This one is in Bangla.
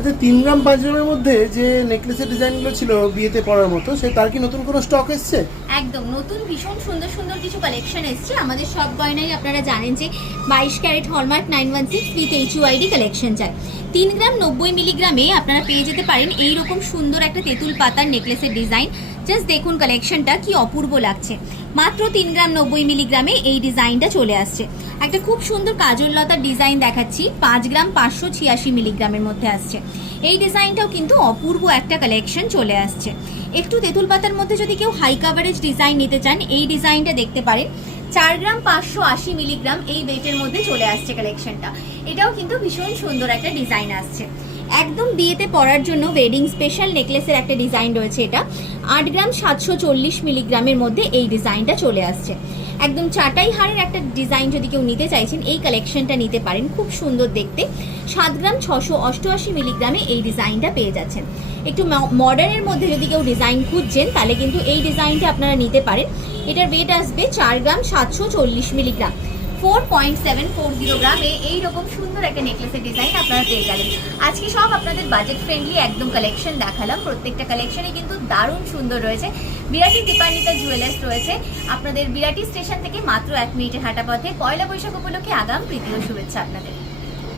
আচ্ছা, 3 গ্রাম 5 গ্রামের মধ্যে যে নেকলেসের ডিজাইনগুলো ছিল বিয়েতে পরার মতো, সে তার কি নতুন কোনো স্টক এসছে? একদম নতুন ভীষণ সুন্দর সুন্দর কিছু কালেকশন এসছে। আমাদের সব গয়নাই আপনারা জানেন যে 22 carat hallmark 916 with HUID collection চাই। 3 গ্রাম 90 মিলিগ্রামে আপনারা পেয়ে যেতে পারেন এইরকম সুন্দর একটা তেঁতুল পাতার নেকলেসের ডিজাইন। জাস্ট দেখুন কালেকশনটা কি অপূর্ব লাগছে। মাত্র 3 গ্রাম 90 মিলিগ্রামে এই ডিজাইনটা চলে আসছে। একটা খুব সুন্দর কাজল লতার ডিজাইন দেখাচ্ছি, 5 গ্রাম 586 মিলিগ্রামের মধ্যে আসছে। এই ডিজাইনটাও কিন্তু অপূর্ব একটা কালেকশন চলে আসছে। একটু তেঁতুল পাতার মধ্যে যদি কেউ হাই কাভারেজ ডিজাইন নিতে চান, এই ডিজাইনটা দেখতে পারেন। 4 গ্রাম 580 মিলিগ্রাম এই ওয়েটের মধ্যে চলে আসছে কালেকশনটা। এটাও কিন্তু ভীষণ সুন্দর একটা ডিজাইন আসছে। একদম বিয়েতে পরার জন্য ওয়েডিং স্পেশাল নেকলেসের একটা ডিজাইন রয়েছে। এটা 8 গ্রাম 740 মিলিগ্রামের মধ্যে এই ডিজাইনটা চলে আসছে। একদম চাটাই হারের একটা ডিজাইন যদি কেউ নিতে চাইছেন, এই কালেকশনটা নিতে পারেন, খুব সুন্দর দেখতে। 7 গ্রাম 688 মিলিগ্রামে এই ডিজাইনটা পেয়ে যাচ্ছেন। একটু মডার্নের মধ্যে যদি কেউ ডিজাইন খুঁজছেন তাহলে কিন্তু এই ডিজাইনটা আপনারা নিতে পারেন। এটার ওয়েট আসবে 4 গ্রাম 740 মিলিগ্রাম, 4.740 গ্রামে এইরকম সুন্দর একটা নেকলেসের ডিজাইন আপনারা পেয়ে গেলেন। আজকে সব আপনাদের বাজেট ফ্রেন্ডলি একদম কালেকশন দেখালাম। প্রত্যেকটা কালেকশনে কিন্তু দারুণ সুন্দর রয়েছে। বিরাটি দীপান্বিতা জুয়েলার্স রয়েছে আপনাদের বিরাটি স্টেশন থেকে মাত্র 1 মিনিটের হাঁটা পথে। পয়লা বৈশাখ উপলক্ষে আগাম প্রীতি ও শুভেচ্ছা আপনাদের।